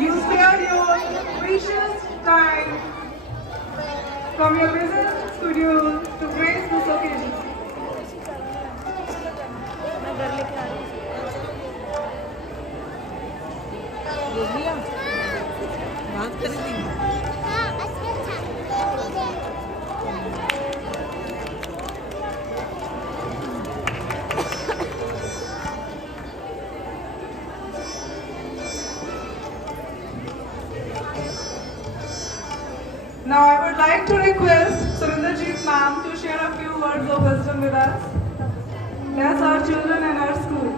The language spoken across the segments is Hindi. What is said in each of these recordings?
You spared your precious time from your busy schedule to grace this occasion. Now I would like to request Surinderjeet ma'am to share a few words of wisdom with us. Bless our children and our school.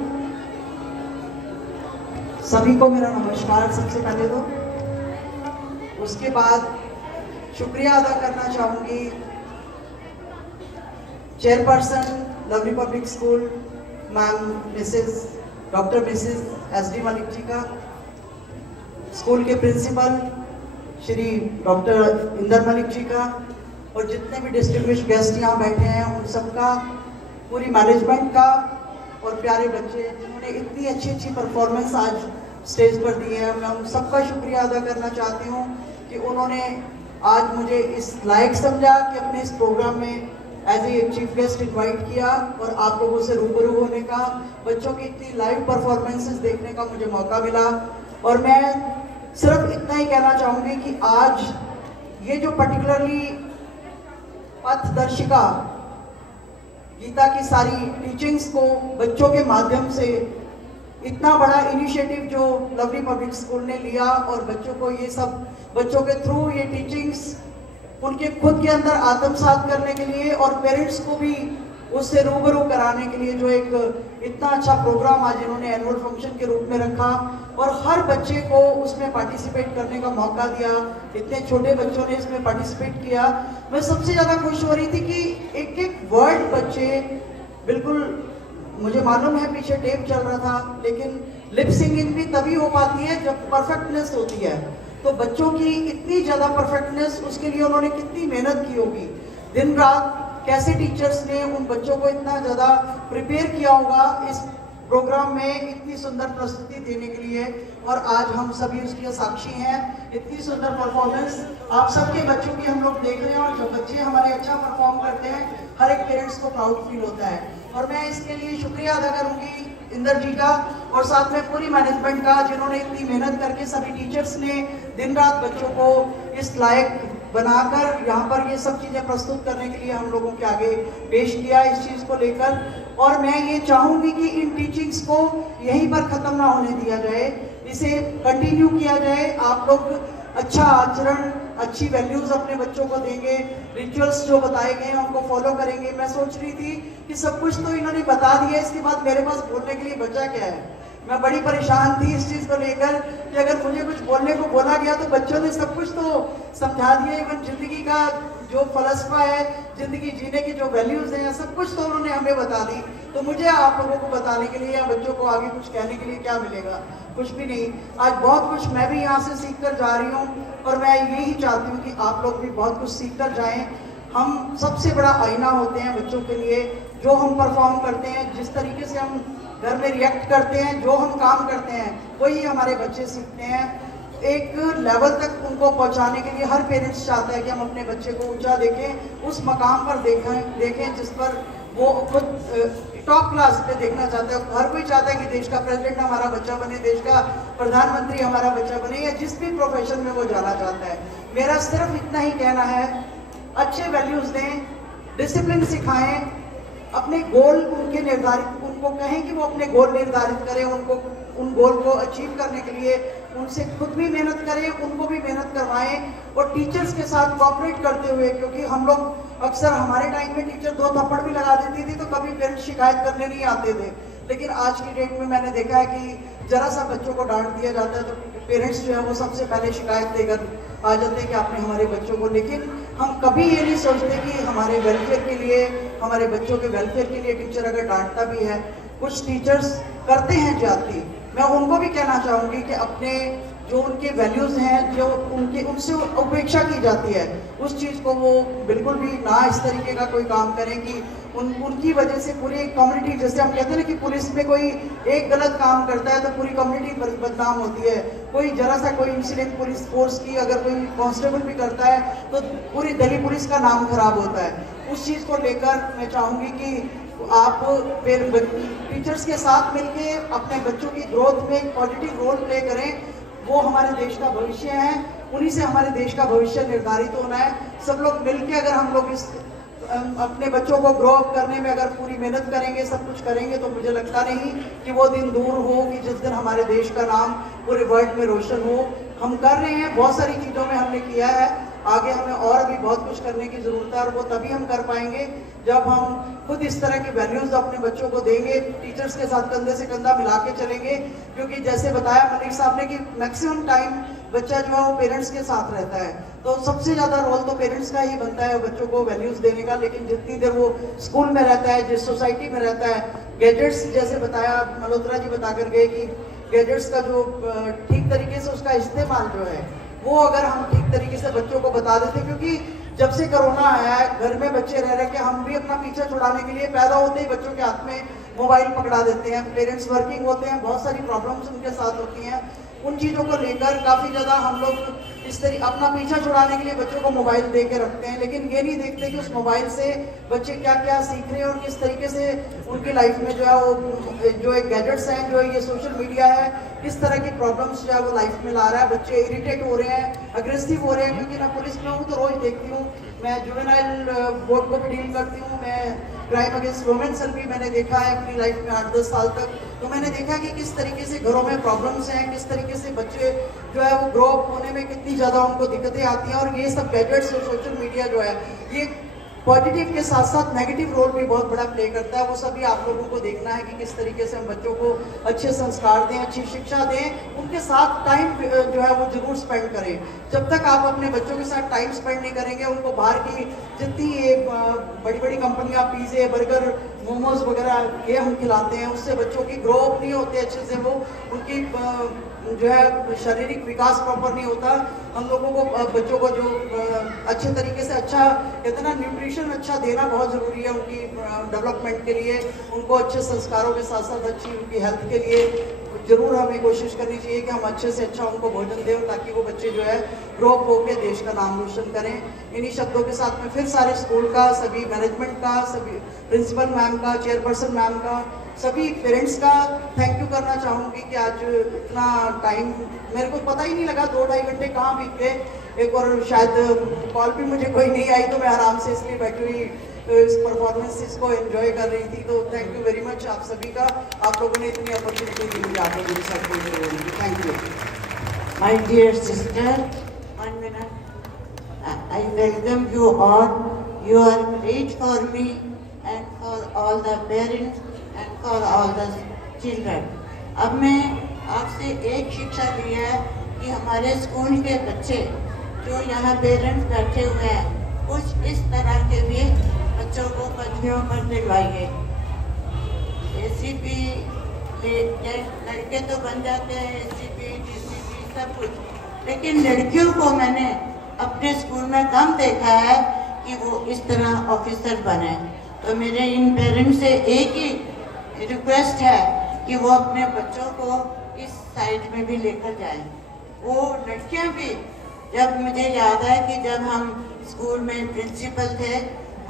सभी को मेरा नमस्कार सबसे पहले तो। उसके बाद शुक्रिया अदा करना चाहूँगी chairperson lovely public school ma'am doctor Mrs SD Malik ji का, स्कूल के प्रिंसिपल श्री डॉक्टर इंदर मलिक जी का, और जितने भी डिस्टिंग्विश्ड गेस्ट यहाँ बैठे हैं उन सबका, पूरी मैनेजमेंट का, और प्यारे बच्चे जिन्होंने इतनी अच्छी परफॉर्मेंस आज स्टेज पर दी है, मैं उन सबका शुक्रिया अदा करना चाहती हूँ कि उन्होंने आज मुझे इस लायक समझा कि अपने इस प्रोग्राम में as a chief guest invite किया और आप लोगों से रूबरू होने का, बच्चों की इतनी लाइव परफॉर्मेंसेस देखने का मुझे मौका मिला। और मैं सिर्फ इतना ही कहना चाहूँगी कि आज ये जो पर्टिकुलरली पथदर्शिका गीता की सारी टीचिंग्स को बच्चों के माध्यम से इतना बड़ा इनिशिएटिव जो लवली पब्लिक स्कूल ने लिया और बच्चों को ये सब बच्चों के थ्रू ये टीचिंग्स उनके खुद के अंदर आत्मसात करने के लिए और पेरेंट्स को भी उससे रूबरू कराने के लिए जो एक इतना अच्छा प्रोग्राम आज इन्होंने एनुअल फंक्शन के रूप में रखा और हर बच्चे को उसमें पार्टिसिपेट करने का मौका दिया। इतने छोटे बच्चों ने इसमें पार्टिसिपेट किया। मैं सबसे ज़्यादा खुश हो रही थी कि एक एक वर्ड बच्चे बिल्कुल, मुझे मालूम है पीछे टेप चल रहा था, लेकिन लिप सिंगिंग भी तभी हो पाती है जब परफेक्टनेस होती है। तो बच्चों की इतनी ज़्यादा परफेक्टनेस, उसके लिए उन्होंने कितनी मेहनत की होगी, दिन रात कैसे टीचर्स ने उन बच्चों को इतना ज़्यादा प्रिपेयर किया होगा इस प्रोग्राम में इतनी सुंदर प्रस्तुति देने के लिए, और आज हम सभी उसके साक्षी हैं। इतनी सुंदर परफॉर्मेंस आप सबके बच्चों की हम लोग देख रहे हैं, और जो बच्चे हमारे अच्छा परफॉर्म करते हैं हर एक पेरेंट्स को प्राउड फील होता है। और मैं इसके लिए शुक्रिया अदा करूंगी इंदर जी का और साथ में पूरी मैनेजमेंट का, जिन्होंने इतनी मेहनत करके सभी टीचर्स ने दिन रात बच्चों को इस लायक बनाकर यहाँ पर ये सब चीज़ें प्रस्तुत करने के लिए हम लोगों के आगे पेश किया इस चीज़ को लेकर। और मैं ये चाहूँगी कि इन टीचिंग्स को यहीं पर ख़त्म ना होने दिया जाए, इसे कंटिन्यू किया जाए। आप लोग अच्छा आचरण, अच्छी वैल्यूज़ अपने बच्चों को देंगे, रिचुअल्स जो बताए गए हैं उनको फॉलो करेंगे। मैं सोच रही थी कि सब कुछ तो इन्होंने बता दिया, इसके बाद मेरे पास बोलने के लिए बचा क्या है। मैं बड़ी परेशान थी इस चीज़ को लेकर कि अगर मुझे कुछ बोलने को बोला गया तो बच्चों ने सब कुछ तो समझा दिया। इवन जिंदगी का जो फलसफा है, जिंदगी जीने की जो वैल्यूज़ हैं, सब कुछ तो उन्होंने हमें बता दी। तो मुझे आप लोगों को बताने के लिए या बच्चों को आगे कुछ कहने के लिए क्या मिलेगा? कुछ भी नहीं। आज बहुत कुछ मैं भी यहाँ से सीख कर जा रही हूँ और मैं यही चाहती हूँ कि आप लोग भी बहुत कुछ सीख कर जाएँ। हम सबसे बड़ा आईना होते हैं बच्चों के लिए। जो हम परफॉर्म करते हैं, जिस तरीके से हम घर में रिएक्ट करते हैं, जो हम काम करते हैं, वही हमारे बच्चे सीखते हैं। एक लेवल तक उनको पहुंचाने के लिए हर पेरेंट्स चाहता है कि हम अपने बच्चे को ऊंचा देखें, उस मकाम पर देखें जिस पर वो खुद टॉप क्लास पे देखना चाहता है। हर कोई चाहता है कि देश का प्रेसिडेंट हमारा बच्चा बने, देश का प्रधानमंत्री हमारा बच्चा बने, या जिस भी प्रोफेशन में वो जाना चाहता है। मेरा सिर्फ इतना ही कहना है, अच्छे वैल्यूज़ दें, डिसिप्लिन सिखाएं, अपने गोल उनके निर्धारित, उनको कहें कि वो अपने गोल निर्धारित करें, उनको उन गोल को अचीव करने के लिए उनसे खुद भी मेहनत करें, उनको भी मेहनत करवाएं, और टीचर्स के साथ कोऑपरेट करते हुए। क्योंकि हम लोग अक्सर, हमारे टाइम में टीचर 2 थप्पड़ भी लगा देती थी तो कभी पेरेंट्स शिकायत करने नहीं आते थे, लेकिन आज की डेट में मैंने देखा है कि जरा सा बच्चों को डांट दिया जाता है तो पेरेंट्स जो है वो सबसे पहले शिकायत देकर आ जाते हैं कि आपने हमारे बच्चों को। लेकिन हम कभी ये नहीं सोचते कि हमारे वेलफेयर के लिए, हमारे बच्चों के वेलफेयर के लिए टीचर अगर डांटता भी है, कुछ टीचर्स करते हैं जाती, मैं उनको भी कहना चाहूँगी कि अपने जो उनके वैल्यूज़ हैं, जो उनसे उपेक्षा की जाती है, उस चीज़ को वो बिल्कुल भी ना इस तरीके का कोई काम करें कि उनकी वजह से पूरी कम्युनिटी, जैसे हम कहते हैं ना कि पुलिस में कोई एक गलत काम करता है तो पूरी कम्युनिटी बदनाम होती है। कोई जरा सा कोई इंसिडेंट पुलिस फोर्स की अगर कोई कांस्टेबल भी करता है तो पूरी दिल्ली पुलिस का नाम खराब होता है। उस चीज़ को लेकर मैं चाहूँगी कि आप फिर टीचर्स के साथ मिलके अपने बच्चों की ग्रोथ में एक पॉजिटिव रोल प्ले करें। वो हमारे देश का भविष्य है, उन्हीं से हमारे देश का भविष्य निर्धारित होना है। सब लोग मिलके अगर हम लोग इस अपने बच्चों को ग्रो अप करने में अगर पूरी मेहनत करेंगे, सब कुछ करेंगे, तो मुझे लगता नहीं कि वो दिन दूर हो कि जिस दिन हमारे देश का नाम पूरे वर्ल्ड में रोशन हो। हम कर रहे हैं, बहुत सारी चीज़ों में हमने किया है, आगे हमें और भी बहुत कुछ करने की ज़रूरत है, और वो तभी हम कर पाएंगे जब हम खुद इस तरह की वैल्यूज़ अपने बच्चों को देंगे, टीचर्स के साथ कंधे से कंधा मिला के चलेंगे। क्योंकि जैसे बताया मलिक साहब ने कि मैक्सिमम टाइम बच्चा जो है वो पेरेंट्स के साथ रहता है, तो सबसे ज़्यादा रोल तो पेरेंट्स का ही बनता है बच्चों को वैल्यूज़ देने का। लेकिन जितनी देर वो स्कूल में रहता है, जिस सोसाइटी में रहता है, गैजेट्स जैसे बताया मल्होत्रा जी बता कर गए कि गैजेट्स का जो ठीक तरीके से उसका इस्तेमाल जो है वो अगर हम ठीक तरीके से बच्चों को बता देते, क्योंकि जब से कोरोना आया है घर में बच्चे रह रहे के हम भी अपना पीछा छुड़ाने के लिए पैदा होते ही बच्चों के हाथ में मोबाइल पकड़ा देते हैं। पेरेंट्स वर्किंग होते हैं, बहुत सारी प्रॉब्लम्स उनके साथ होती हैं। उन चीज़ों को लेकर काफ़ी ज़्यादा हम लोग इस तरीके अपना पीछा छुड़ाने के लिए बच्चों को मोबाइल दे के रखते हैं, लेकिन ये नहीं देखते कि उस मोबाइल से बच्चे क्या क्या सीख रहे हैं और किस तरीके से उनकी लाइफ में जो है वो जो एक गैजेट्स हैं, जो ये सोशल मीडिया है, किस तरह की प्रॉब्लम्स जो है वो लाइफ में ला रहा है। बच्चे इरिटेट हो रहे हैं, अग्रेसिव हो रहे हैं। क्योंकि मैं पुलिस में हूँ तो रोज़ देखती हूँ, मैं जुवेनाइल बोर्ड को भी डील करती हूँ, मैं क्राइम अगेंस्ट वुमेन सेल भी मैंने देखा है अपनी लाइफ में 8-10 साल तक। तो मैंने देखा कि किस तरीके से घरों में प्रॉब्लम्स हैं, किस तरीके से बच्चे जो है वो ग्रो अप होने में कितनी ज़्यादा उनको दिक्कतें आती हैं। और ये सब गैजेट्स और सोशल मीडिया जो है ये पॉजिटिव के साथ साथ नेगेटिव रोल भी बहुत बड़ा प्ले करता है। वो सभी आप लोगों को देखना है कि किस तरीके से हम बच्चों को अच्छे संस्कार दें, अच्छी शिक्षा दें, उनके साथ टाइम जो है वो जरूर स्पेंड करें। जब तक आप अपने बच्चों के साथ टाइम स्पेंड नहीं करेंगे, उनको बाहर की जितनी ये बड़ी बड़ी कंपनियां पिज़्ज़े, बर्गर, मोमोज वगैरह ये हम खिलाते हैं, उससे बच्चों की ग्रो अप नहीं होते अच्छे से, वो उनकी जो है शारीरिक विकास प्रॉपर नहीं होता। हम लोगों को बच्चों को जो अच्छे तरीके से अच्छा कहते हैं ना न्यूट्रिशन अच्छा देना बहुत ज़रूरी है उनकी डेवलपमेंट के लिए। उनको अच्छे संस्कारों के साथ साथ अच्छी उनकी हेल्थ के लिए ज़रूर हमें कोशिश करनी चाहिए कि हम अच्छे से अच्छा उनको भोजन दें, ताकि वो बच्चे जो है ग्रो अप होकर देश का नाम रोशन करें। इन्हीं शब्दों के साथ में फिर सारे स्कूल का, सभी मैनेजमेंट का, सभी प्रिंसिपल मैम का, चेयरपर्सन मैम का, सभी पेरेंट्स का थैंक यू करना चाहूँगी कि आज इतना टाइम मेरे को पता ही नहीं लगा, 2-2.5 घंटे कहाँ बीत गए। एक और शायद कॉल भी मुझे कोई नहीं आई तो मैं आराम से इसलिए बैठी हुई इस परफॉर्मेंस को एंजॉय कर रही थी। तो थैंक यू वेरी मच आप सभी का, आप लोगों ने इतनी अपॉर्चुनिटी दी मुझे आप लोगों के साथ बोलने की। Thank you. My dear sister, 1 minute. I welcome you all. You are great for me and for all the parents and for all the children. अब मैं आपसे एक शिक्षा ली है कि हमारे स्कूल के बच्चे जो यहाँ पेरेंट्स बैठे हुए हैं, कुछ इस तरह के भी बच्चों को पदवियों पर दिलवाइए। ACP लड़के तो बन जाते हैं, ACP, DCP सब कुछ, लेकिन लड़कियों को मैंने अपने स्कूल में कम देखा है कि वो इस तरह ऑफिसर बने। तो मेरे इन पेरेंट्स से एक ही रिक्वेस्ट है कि वो अपने बच्चों को इस साइड में भी लेकर जाएं। वो लड़कियां भी, जब मुझे याद है कि जब हम स्कूल में प्रिंसिपल थे,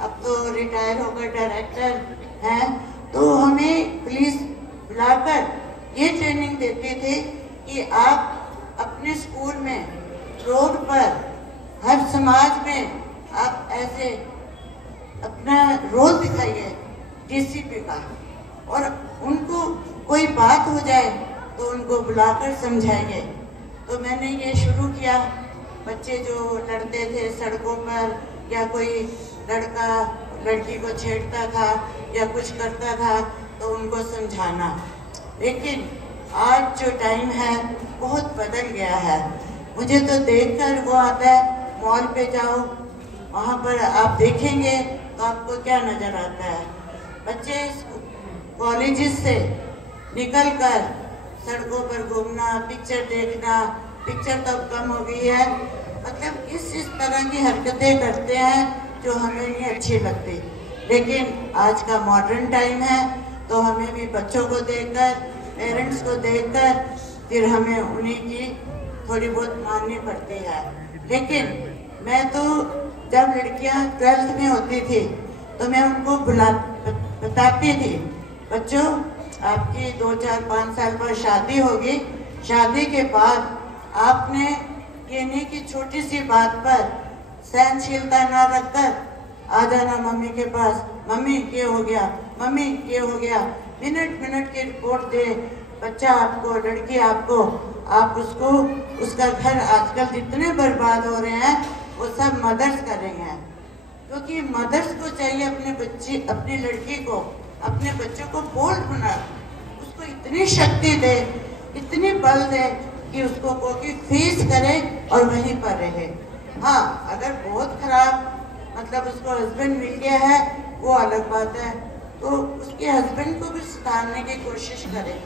अब तो रिटायर होकर डायरेक्टर हैं, तो हमें पुलिस बुलाकर ये ट्रेनिंग देते थे कि आप अपने स्कूल में, रोड पर, हर समाज में आप ऐसे अपना रोल दिखाइए DCP का, और उनको कोई बात हो जाए तो उनको बुलाकर समझाइए। तो मैंने ये शुरू किया, बच्चे जो लड़ते थे सड़कों पर या कोई लड़का लड़की को छेड़ता था या कुछ करता था तो उनको समझाना। लेकिन आज जो टाइम है बहुत बदल गया है। मुझे तो देखकर वो आता है, मॉल पे जाओ, वहाँ पर आप देखेंगे तो आपको क्या नज़र आता है, बच्चे कॉलेजेस से निकलकर सड़कों पर घूमना, पिक्चर देखना, पिक्चर तो अब कम हो गई है, मतलब इस तरह की हरकतें करते हैं जो हमें नहीं अच्छी लगती। लेकिन आज का मॉडर्न टाइम है तो हमें भी बच्चों को देखकर, पेरेंट्स को देखकर फिर हमें उन्हीं की थोड़ी बहुत माननी पड़ती है। लेकिन मैं तो जब लड़कियां 12th में होती थी तो मैं उनको बताती थी, बच्चों आपकी 2, 4, 5 साल बाद शादी होगी, शादी के बाद आपने ये नहीं कि छोटी सी बात पर सहनशीलता ना रखकर आ जाना मम्मी के पास, मम्मी ये हो गया, मम्मी ये हो गया, मिनट की रिपोर्ट दे बच्चा आपको, लड़की आपको, आप उसको, उसका घर आजकल जितने बर्बाद हो रहे हैं वो सब मदर्स कर रही हैं। क्योंकि मदर्स को चाहिए अपनी लड़की को, अपने बच्चों को बोल्ड बना, उसको इतनी शक्ति दे, इतनी बल दे कि उसको कोई फेस करे और वहीं पर रहे। हाँ, अगर बहुत खराब मतलब उसको हस्बैंड मिल गया है वो अलग बात है, तो उसके हस्बैंड को भी सुधारने की कोशिश करे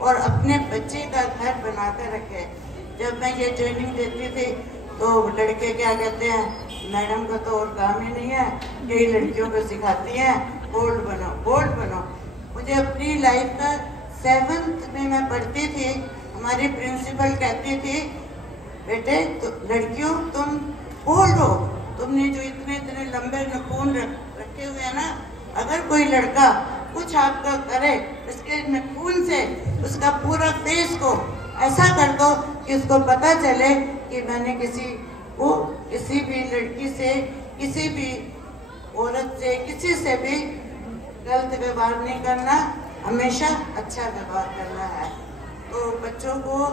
और अपने बच्चे का घर बना कर रखे। जब मैं ये ट्रेनिंग देती थी तो लड़के क्या कहते हैं, मैडम का तो और काम ही नहीं है, कई लड़कियों को सिखाती हैं बोल्ड बनो, बोल्ड बनो। मुझे अपनी लाइफ का 7th में मैं पढ़ती थी, हमारी प्रिंसिपल कहती थी, बेटे तो लड़कियों तुम बोल्ड हो, तुमने जो इतने लंबे नखून रखे हुए हैं ना, अगर कोई लड़का कुछ आपका करे इसके नखून से उसका पूरा फेस को ऐसा कर दो कि उसको पता चले कि मैंने किसी भी लड़की से, किसी भी औरत से, किसी से भी गलत व्यवहार नहीं करना, हमेशा अच्छा व्यवहार करना है। तो बच्चों को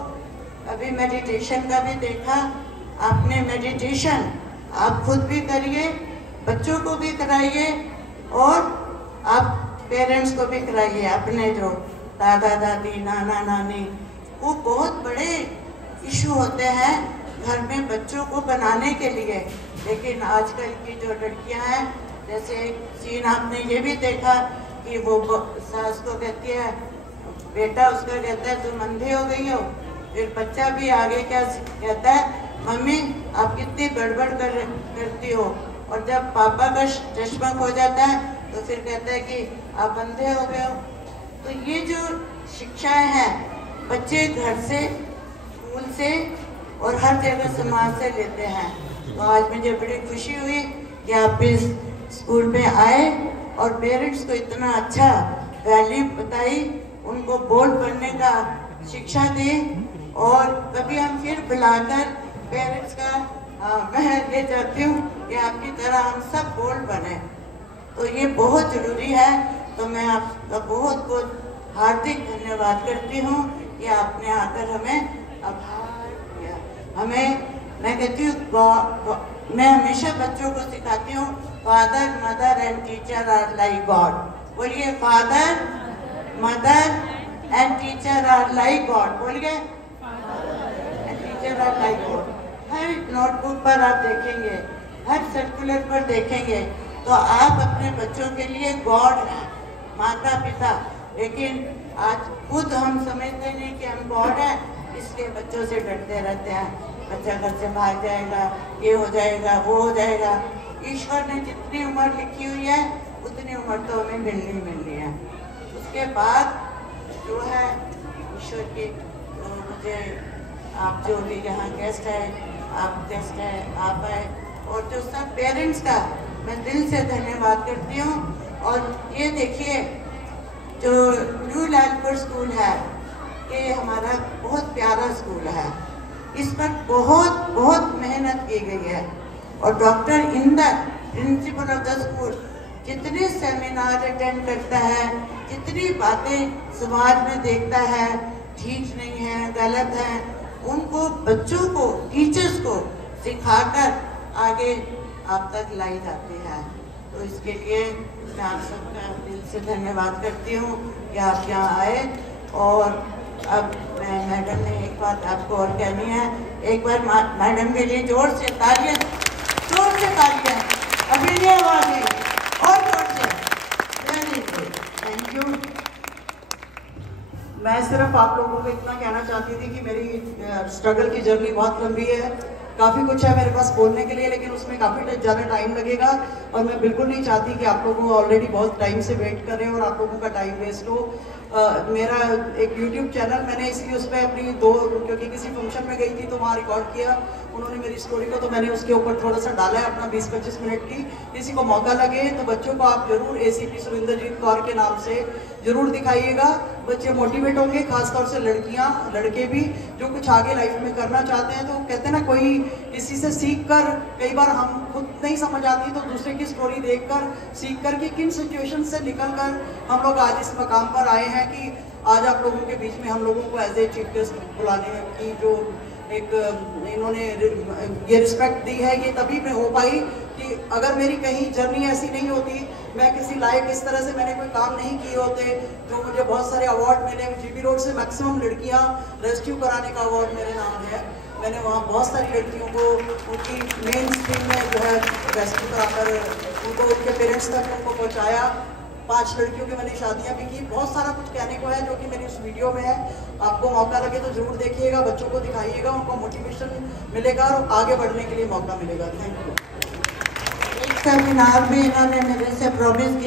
अभी मेडिटेशन का भी देखा आपने, मेडिटेशन आप खुद भी करिए, बच्चों को भी कराइए और आप पेरेंट्स को भी कराइए। अपने जो दादा दादी, नाना नानी, वो बहुत बड़े इशू होते हैं घर में बच्चों को बनाने के लिए। लेकिन आजकल की जो लड़कियां हैं, जैसे एक सीन आपने ये भी देखा कि वो सास को कहती है, बेटा उसका कहता है तुम अंधे हो गई हो, फिर बच्चा भी आगे क्या कहता है, मम्मी आप कितनी गड़बड़ करती हो, और जब पापा का चश्मा खो जाता है तो फिर कहता है कि आप अंधे हो गए हो। तो ये जो शिक्षाएं हैं बच्चे घर से, स्कूल से और हर जगह समाज से लेते हैं। तो आज मुझे बड़ी खुशी हुई कि आप इस स्कूल में आए और पेरेंट्स को इतना अच्छा वैल्यू बताई, उनको बोल्ड बनने का शिक्षा दी, और कभी हम फिर बुलाकर पेरेंट्स का मैं ये चाहती हूँ कि आपकी तरह हम सब बोल्ड बने। तो ये बहुत ज़रूरी है। तो मैं आपका बहुत बहुत हार्दिक धन्यवाद करती हूँ कि आपने आकर हमें आभार दिया। मैं कहती हूँ, मैं हमेशा बच्चों को सिखाती हूँ, father mother and teacher are like God. बोलिए, father mother and teacher are like God. बोलिए, and teacher are like God. हर नोटबुक पर आप देखेंगे, हर सर्कुलर पर देखेंगे, तो आप अपने बच्चों के लिए गॉड हैं, माता पिता। लेकिन आज खुद हम समझते नहीं कि हम गॉड हैं, इसलिए बच्चों से डरते रहते हैं, बच्चा घर से भाग जाएगा, ये हो जाएगा, वो हो जाएगा। ईश्वर ने जितनी उम्र लिखी हुई है उतनी उम्र तो हमें मिलनी है। उसके बाद जो है ईश्वर की, तो मुझे आप जो भी यहाँ गेस्ट है, आप गेस्ट है, आप आए, और जो सब पेरेंट्स का मैं दिल से धन्यवाद करती हूँ। और ये देखिए, जो न्यू लालपुर स्कूल है, ये हमारा बहुत प्यारा स्कूल है, इस पर बहुत बहुत मेहनत की गई है। और doctor Inder, principle of the school, जितने सेमिनार अटेंड करता है, जितनी बातें समाज में देखता है ठीक नहीं है, गलत है, उनको बच्चों को, टीचर्स को सिखाकर आगे आप तक लाई जाती है। तो इसके लिए मैं आप सबका दिल से धन्यवाद करती हूँ कि आप यहाँ आए। और अब मैं, मैडम ने एक बात आपको और कहनी है, एक बार मैडम के लिए जोर से तालियां, जोर से तालियां, अभी नहीं आवाज है, और जोर से। Very good, thank you. मैं सिर्फ आप लोगों को इतना कहना चाहती थी कि मेरी स्ट्रगल की जर्नी बहुत लंबी है, काफ़ी कुछ है मेरे पास बोलने के लिए, लेकिन उसमें काफ़ी ज़्यादा टाइम लगेगा और मैं बिल्कुल नहीं चाहती कि आप लोगों ऑलरेडी बहुत टाइम से वेट कर रहे हो और आप लोगों का टाइम वेस्ट हो। मेरा एक YouTube चैनल मैंने इसलिए उस पर अपनी क्योंकि किसी फंक्शन में गई थी तो वहाँ रिकॉर्ड किया उन्होंने मेरी स्टोरी को, तो मैंने उसके ऊपर थोड़ा सा डाला है अपना 20-25 मिनट की। किसी को मौका लगे तो बच्चों को आप जरूर ACP सुरिंदरजीत कौर के नाम से जरूर दिखाइएगा। बच्चे मोटिवेट होंगे, खासतौर से लड़कियां, लड़के भी जो कुछ आगे लाइफ में करना चाहते हैं। तो कहते हैं ना, कोई किसी से सीख कर, कई बार हम खुद नहीं समझ आती तो दूसरे की स्टोरी देखकर सीख कर कि किन सिचुएशन से निकल कर हम लोग आज इस मकाम पर आए हैं कि आज आप लोगों के बीच में हम लोगों को एज ए चीफ गेस्ट बुलाने की जो एक इन्होंने ये रिस्पेक्ट दी है, ये तभी मैं हो पाई कि अगर मेरी कहीं जर्नी ऐसी नहीं होती, मैं किसी लायक इस तरह से मैंने कोई काम नहीं किए होते जो मुझे बहुत सारे अवार्ड मिले। GB रोड से मैक्सिमम लड़कियां रेस्क्यू कराने का अवार्ड मेरे नाम है। मैंने वहाँ बहुत सारी लड़कियों को उनकी मेन स्ट्रीम में जो है रेस्क्यू कराकर उनको उनके पेरेंट्स तक उनको पहुँचाया। 5 लड़कियों की मैंने शादियाँ भी की। बहुत सारा कुछ कहने को है जो कि मेरी उस वीडियो में है। आपको मौका लगे तो जरूर देखिएगा, बच्चों को दिखाइएगा, उनको मोटिवेशन मिलेगा और आगे बढ़ने के लिए मौका मिलेगा। Thank you. एक सेमिनार में इन्होंने मेरे से प्रॉमिस किया